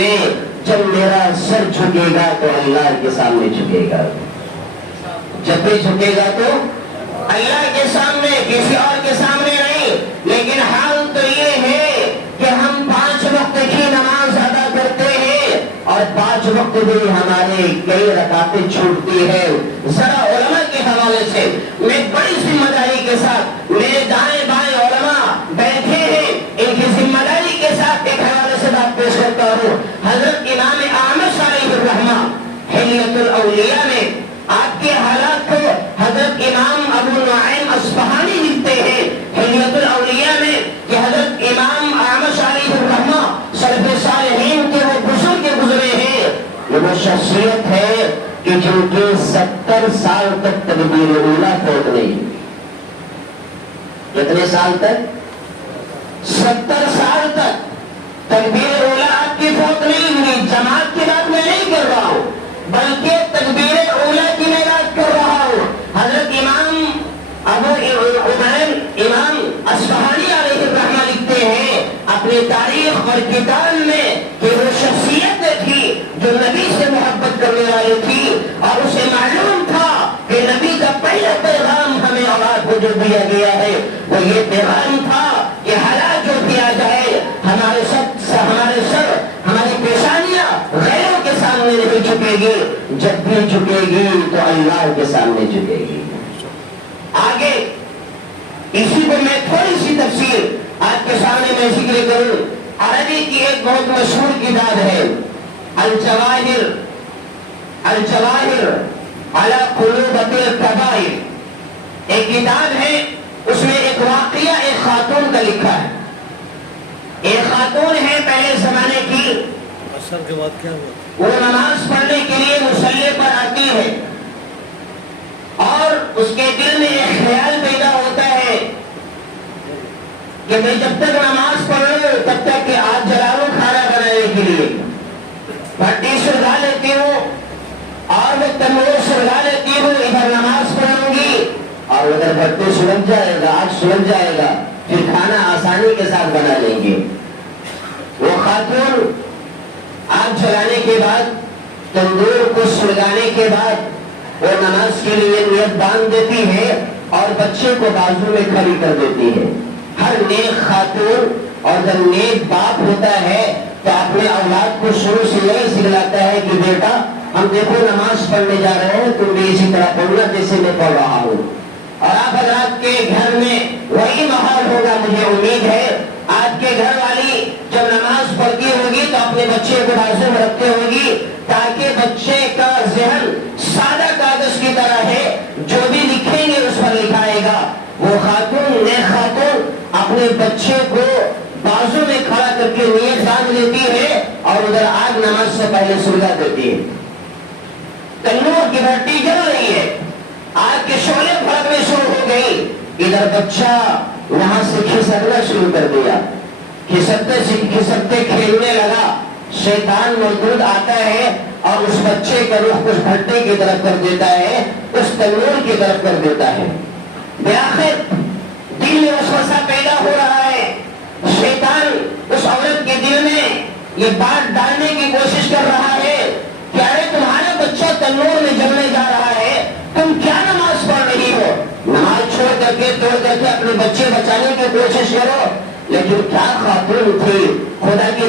میں جب میرا سر جھکے گا تو اللہ کے سامنے جھکے گا، جب بھی جھکے گا تو اللہ کے سامنے، کسی اور کے سامنے نہیں۔ لیکن حال تو یہ ہے کہ ہم 5 وقت کی نماز ادا کرتے ہیں اور 5 وقت بھی ہمارے کئی رکعتیں چھوٹتی ہے۔ ذرا علماء کے حوالے سے میں بڑی ذمہ داری کے ساتھ، میرے دائیں بائیں علماء بیٹھے ہیں، ان کی ذمہ داری کے ساتھ ایک حوالے سے بات پیش کرتا ہوں۔ حضرت امام اعمش علیہ الرحمہ حلیۃ الاولیاء میں آپ کے حالات کو حضرت امام ابو نعیم اصفہانی لکھتے ہیں حلیۃ الاولیاء میں کہ حضرت امام اعمش علیہ الرحمہ سلف صالحین کے وہ بزرگ گزرے ہیں، وہ شخصیت ہے کہ جن کے 70 سال تک تکبیر اولیٰ فوت نہیں۔ کتنے سال تک؟ 70 سال تک تکبیر اولیٰ آپ کی فوت نہیں ہوئی۔ جماعت کی بات میں نہیں کر رہا ہوں، بلکہ تکبیر اولیٰ کی میں بات کر رہا ہوں۔ حضرت امام ابو نعیم امام اصفہانی علیہ الرحمہ لکھتے ہیں اپنی تاریخ اور کتاب میں کہ وہ شخصیت تھی جو نبی سے محبت کرنے والی تھی، اور اسے معلوم تھا کہ نبی کا پہلا پیغام ہمیں اولاد کو جو دیا گیا ہے وہ یہ پیغام تھا کہ حالات جو کیا جائے ہمارے سر ہماری پیشانیاں غیروں کے سامنے نہیں جھکے گی، جب بھی جھکے گی تو اللہ کے سامنے جھکے گی۔ آگے اسی کو میں تھوڑی سی تفصیل آپ کے سامنے میں ذکر کروں۔ عربی کی ایک بہت مشہور کتاب ہے الجواہر علی قلوب الکبائر، ایک کتاب ہے، اس میں ایک واقعہ ایک خاتون کا لکھا ہے۔ ایک خاتون ہے پہلے زمانے کی، اثر کے بعد کیا ہوا؟ وہ نماز پڑھنے کے لیے مصلی پر آتی ہے اور اس کے دل میں ایک خیال پیدا ہوتا ہے کہ میں جب تک نماز پڑھ لوں تب تک کہ آگ جلا لوں کھانا بنانے کے لیے، بھٹی سلگا لیتی ہوں اور وہ تنور سلگا لیتی ہوں، ادھر نماز پڑھوں گی اور ادھر بھٹی سلگ جائے گا، آگ سلگ جائے گا، پھر کھانا آسانی کے ساتھ بنا لیں گے۔ وہ خاتون آگ جلانے کے بعد، تندور کو سلگانے کے بعد وہ نماز کے لیے نیت باندھ دیتی ہے اور بچے کو بازو میں کھڑی کر دیتی ہے۔ ہر نیک خاتون اور جب نیک باپ ہوتا ہے تو اپنے اولاد کو شروع سے یہی سکھلاتا ہے کہ بیٹا ہم دیکھو نماز پڑھنے جا رہے ہیں، تم بھی اسی طرح پڑھنا جیسے میں پڑھ رہا ہوں۔ اور آپ حضرات کے گھر میں وہی ماحول ہوگا، مجھے امید ہے آپ کے گھر والی جب نماز پڑھتی ہوگی تو اپنے بچے کو بازو میں رکھتے ہوگی تاکہ بچے کا ذہن سادہ کاغذ کی طرح ہے، جو بھی لکھیں گے اس پر لکھائے گا۔ وہ خاتون، نیک خاتون اپنے بچے کو بازو میں کھڑا کر کے نیت باندھ لیتی ہے اور ادھر آگ نماز سے پہلے سلگا دیتی ہے۔ تنور کی بھٹی جل رہی ہے، آگ کے شعلے بھڑکنے شروع ہو گئی، ادھر بچہ وہاں سے کھسکنا شروع کر دیا، کھسکتے کھیلنے لگا۔ شیطان مردود آتا ہے اور اس بچے کا رخ اس بھٹے کی طرف کر دیتا ہے، اس تنور کی طرف کر دیتا ہے۔ بآخر دل میں وسوسہ پیدا ہو رہا ہے، شیطان اس عورت کے دل میں یہ بات ڈالنے کی کوشش کر رہا ہے کہ ارے تمہارا بچہ تنور میں جلنے جا رہا ہے، تم کیا نماز پڑھ رہی ہو؟ نماز چھوڑ کر کے توڑ کر کے اپنے بچے بچانے کی کوشش کرو۔ لیکن کیا خاتون تھی، خدا کی